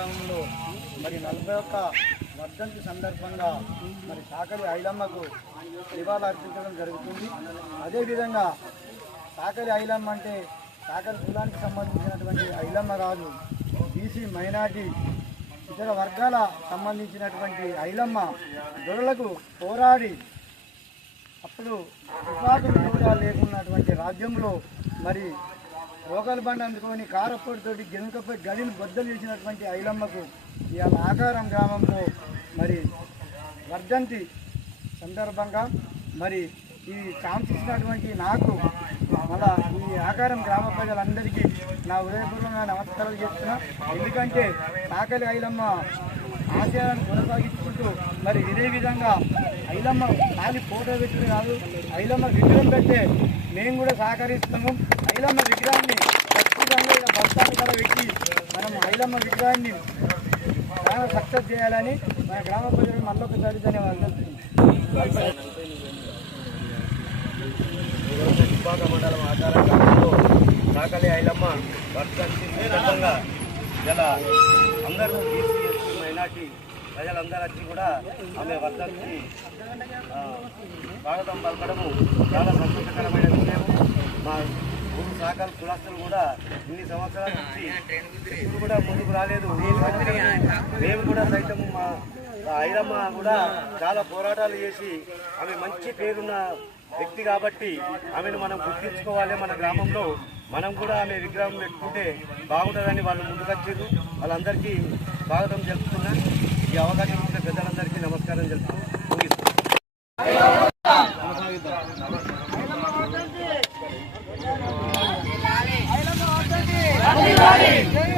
గ్రామంలో మరి నలభై ఒక్క వర్ధంతి సందర్భంగా మరి సాకలి ఐలమ్మకు నివాళులు అర్పించడం జరుగుతుంది. అదేవిధంగా సాకలి ఐలమ్మ అంటే సాకలి కులానికి సంబంధించినటువంటి ఐలమ్మ రాజు బీసీ మైనార్టీ ఇతర వర్గాల సంబంధించినటువంటి ఐలమ్మ దొరలకు పోరాడి అప్పుడు విపాకులు కూడా లేకున్నటువంటి రాజ్యంలో మరి రోకల్ బండి అందుకొని కారప్పటితోటి గెనుకపై గదిని బద్దలు చేసినటువంటి ఐలమ్మకు ఇవాళ ఆకారం గ్రామంలో మరి వర్ధంతి సందర్భంగా మరి ఈ ఛాన్స్ ఇచ్చినటువంటి నాకు మళ్ళా ఈ ఆకారం గ్రామ ప్రజలందరికీ నా హృదయపూర్వకంగా నమస్కారాలు చేస్తున్నా. ఎందుకంటే ఆకలి ఐలమ్మ ఆశయాలను కొనసాగించుకుంటూ మరి ఇదే విధంగా ఐలమ్మ ఖాళీ ఫోటో పెట్టింది కాదు. ఐలమ్మ విగ్రహం పెట్టే మేము కూడా సహకరిస్తున్నాము. ఐలమ్మ విగ్రహాన్ని ఖచ్చితంగా ఇలా కూడా పెట్టి మనం ఐలమ్మ విగ్రహాన్ని సక్సెస్ చేయాలని మన గ్రామ ప్రజలు మళ్ళొకసారి ధన్యవాదాలు ఈరోజు మండలం ఆధారంగా గ్రామంలో ఐలమ్మ వర్ధంతి సందర్భంగా ఇలా అందరూ బీసీ మైనార్టీ ప్రజలందరూ వచ్చి కూడా ఆమె వర్ధంతి స్వాగతం పలకడము చాలా సంతోషకరమైన విషయం మా ఊరు సహకార కులస్తులు కూడా ఇన్ని సంవత్సరాల నుంచి ఎప్పుడు కూడా ముందుకు రాలేదు. మేము కూడా సైతం మా ఐరమ్మ కూడా చాలా పోరాటాలు చేసి ఆమె మంచి పేరున్న వ్యక్తి కాబట్టి ఆమెను మనం గుర్తించుకోవాలి మన గ్రామంలో. మనం కూడా ఆమె విగ్రహం పెట్టుకుంటే బాగుంటుందని వాళ్ళు ముందుకొచ్చారు. వాళ్ళందరికీ స్వాగతం తెలుపుతున్నా ఈ అవకాశం ఇచ్చిన పెద్దలందరికీ నమస్కారం తెలుపుతూ Thank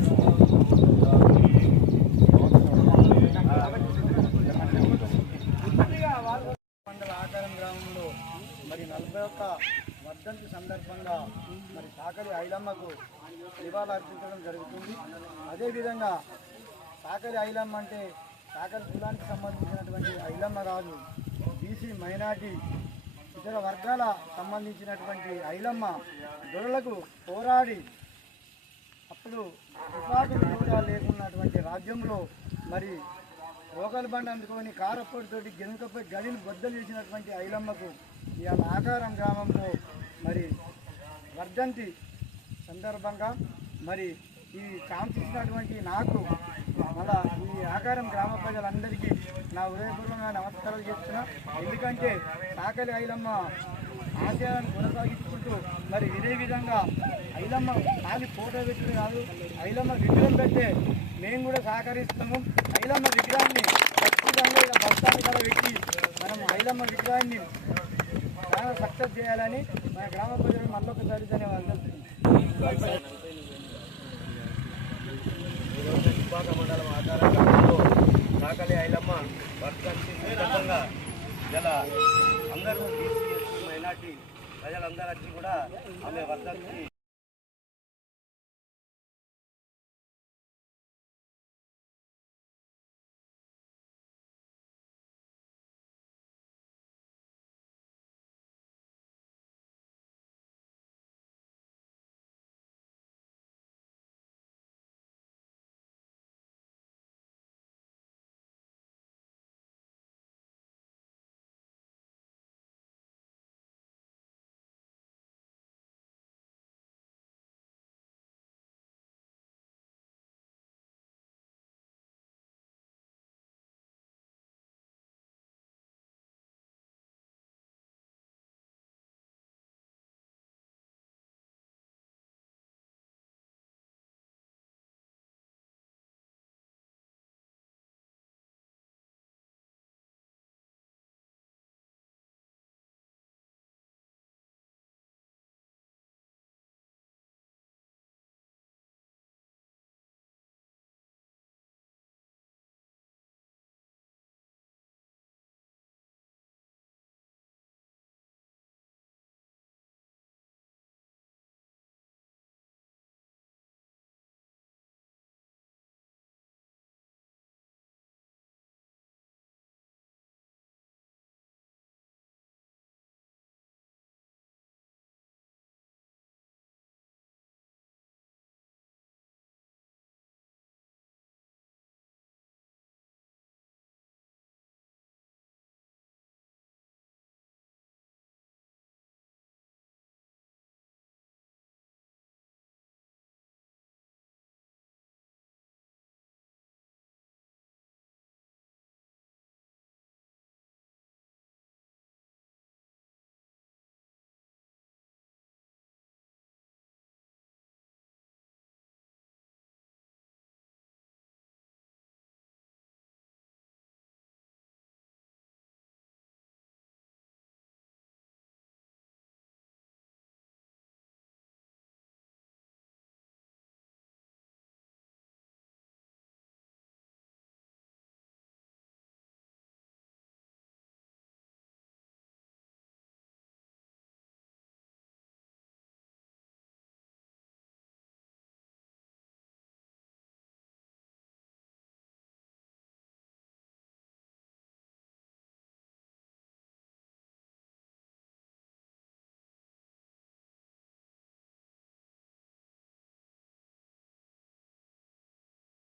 you ఆకారం గ్రామంలో మరి నలభై ఒక్క వర్ధంతి సందర్భంగా మరి సాకలి ఐలమ్మకు నివాళులర్పించడం జరుగుతుంది. అదేవిధంగా సాకలి ఐలమ్మ అంటే సాకలి కులానికి సంబంధించినటువంటి ఐలమ్మ రాజు బీసీ మైనార్టీ ఇతర వర్గాల సంబంధించినటువంటి ఐలమ్మ దొరలకు పోరాడి అప్పుడు తుపాకులు కూడా లేకున్నటువంటి రాజ్యంలో మరి రోకల్ బండి అందుకొని కారప్పటితోటి గెనుకపై గడిని బద్దలు చేసినటువంటి ఐలమ్మకు ఇవాళ ఆకారం గ్రామంలో మరి వర్ధంతి సందర్భంగా మరి ఈ ఛాన్స్ ఇచ్చినటువంటి నాకు మళ్ళా ఈ ఆకారం గ్రామ ప్రజలందరికీ నా హృదయపూర్వకంగా నమస్కారాలు చేస్తున్నా. ఎందుకంటే సాకలి ఐలమ్మ ఆశయాలను కొనసాగించుకుంటూ మరి ఇదే విధంగా ఐలమ్మ ఖాళీ ఫోటో పెట్టుకుని కాదు ఐలమ్మ విగ్రహం పెట్టే మేము కూడా సహకరిస్తున్నాము ఐలమ్మ విగ్రహాన్ని ఖచ్చితంగా ఇలా బస్తాన్ని కూడా పెట్టి మనం ఐలమ్మ విగ్రహాన్ని చాలా సక్సెస్ చేయాలని మన గ్రామ ప్రజలు మళ్ళొకసారి ధన్యవాదాలు ఈరోజు మండలం ఆచార గ్రామంలో ఐలమ్మ వర్ధంతి సందర్భంగా ఇలా అందరూ బీసీ మైనార్టీ ప్రజలందరూ వచ్చి కూడా ఆమె వర్ధంతి